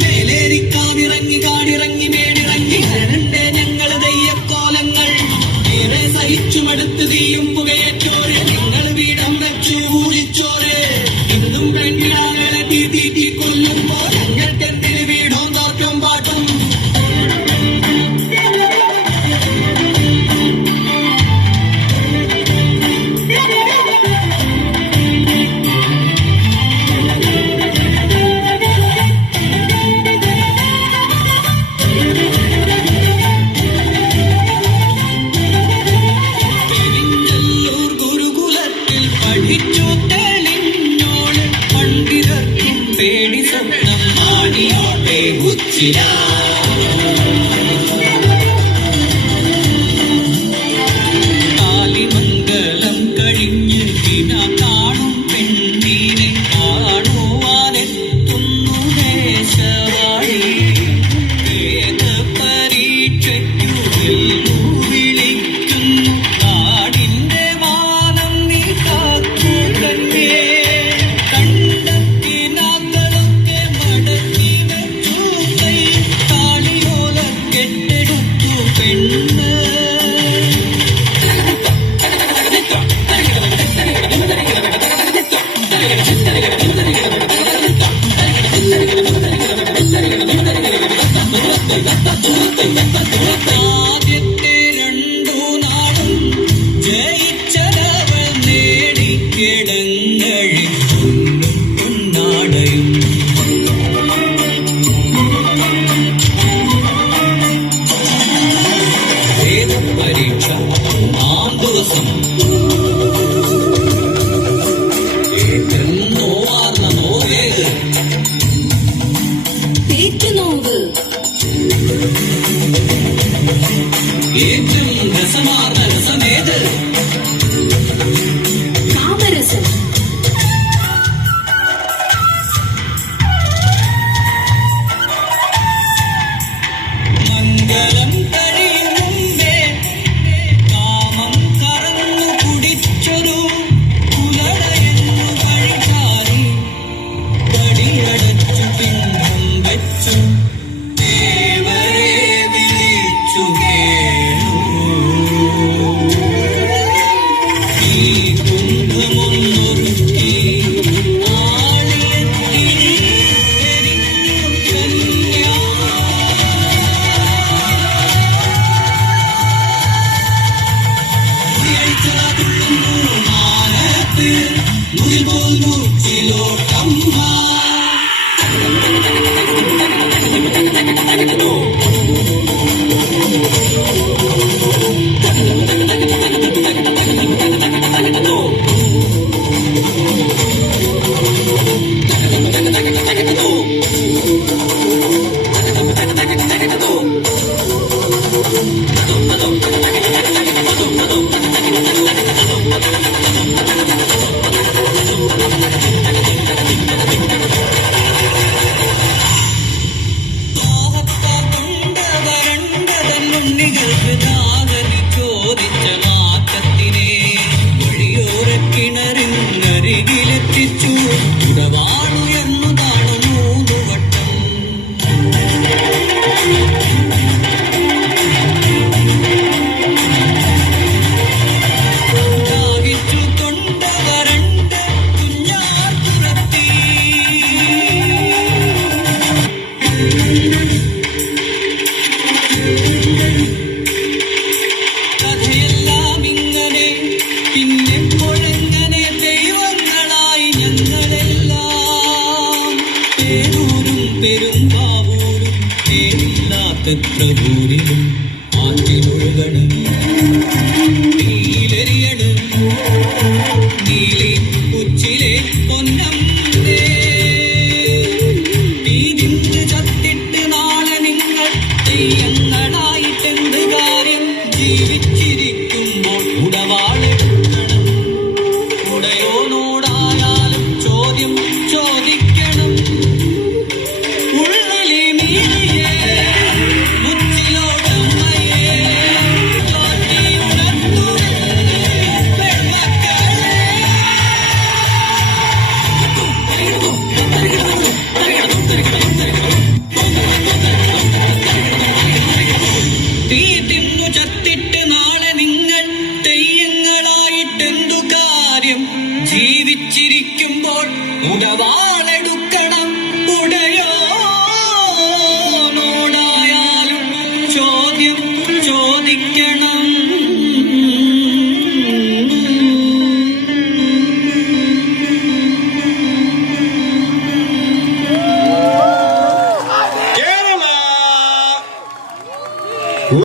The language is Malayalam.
മേലേരിക്കാവിറങ്ങി കാടിറങ്ങി മേടിറങ്ങി ഹരണ്ടേ ഞങ്ങൾ ദയ്യക്കോലങ്ങൾ ഏറെ സഹിച്ചുമെടുത്ത് തീയും പുകയേറ്റോര് നിങ്ങൾ വീടം വെച്ചു ഊഴിച്ചോര് ഇന്നും പെൺകിടാങ്ങളെ തീറ്റി കൊല്ലുമ്പോ ഞങ്ങൾക്കെന്തിന് വീടും തോറ്റും പാട്ടും കാലിമംഗലം കഴിഞ്ഞ് ദിന കാണും പെണ്ണിനെ കാണുവാനെത്തുന്നു ദേശവാഴി ഏക പരീക്ഷയ്ക്കു വിളിക്കുന്നു കാടിന്റെ വാനം നീ കാക്കു തന്നെ കണ്ടെത്തിനാക്കളൊക്കെ മടക്കി വെച്ചു കൈ താളിയോല കെട്ടെടുത്തു പെണ്ണ് ആദ്യത്തെ രണ്ടു നാളും ജയിച്ചതവൾ നേടിക്കിടങ്ങഴി പൊന്നാടയും പരീക്ഷ ഒന്നാം ദിവസം ഏറ്റവും നോവാർന്ന നോവേത് നോവ് ഏറ്റവും രസമാർന്ന രസമേത് കാമരസം മംഗളം കഴിയും മുമ്പേ കാമം കറന്നു കുടിച്ചൊരു കുലടയെന്നു വഴികാരി കടിയടച്ചു പിന്നും വെച്ചു ദേവരെ വിളിച്ചു കേളു ഈ കുംഭമൊന്നൊരുക്കി ആളിയെത്തി കന്യാ ചോദിച്ച മാറ്റത്തിനെ വഴിയോരക്കിണറിനരികിലെത്തിച്ചു ഉടവാളുയർന്നതാണ് 3 വട്ടം ദാഹിച്ചു തൊണ്ട വരണ്ട് കുഞ്ഞാർ പുറത്തി കഥയെല്ലാം ഇങ്ങനെ പിന്നെ പൊഴങ്ങനെ ദൈവങ്ങളായി ഞങ്ങളെല്ലാം പേരൂരും പെരുമ്പാവൂരും പേരില്ലാത്തത്ര ഊരിലും ആറ്റിലൊഴുകണം നീലെറിയണം നീലി ഉച്ചിലെ പൊന്നം ഈ നിന്ന് ചത്തിട്ട് നാളെ നിങ്ങൾ തെയ്യങ്ങളായിട്ടെന്ത് കാര്യം ജീവിച്ചിരിക്കുമ്പോൾ ഉടവാളെടുക്കണം ഉടയോനോടായാലും ചോദ്യം രാജ്യം ജീവിച്ചിരിക്കുമ്പോൾ ഉടവാൾ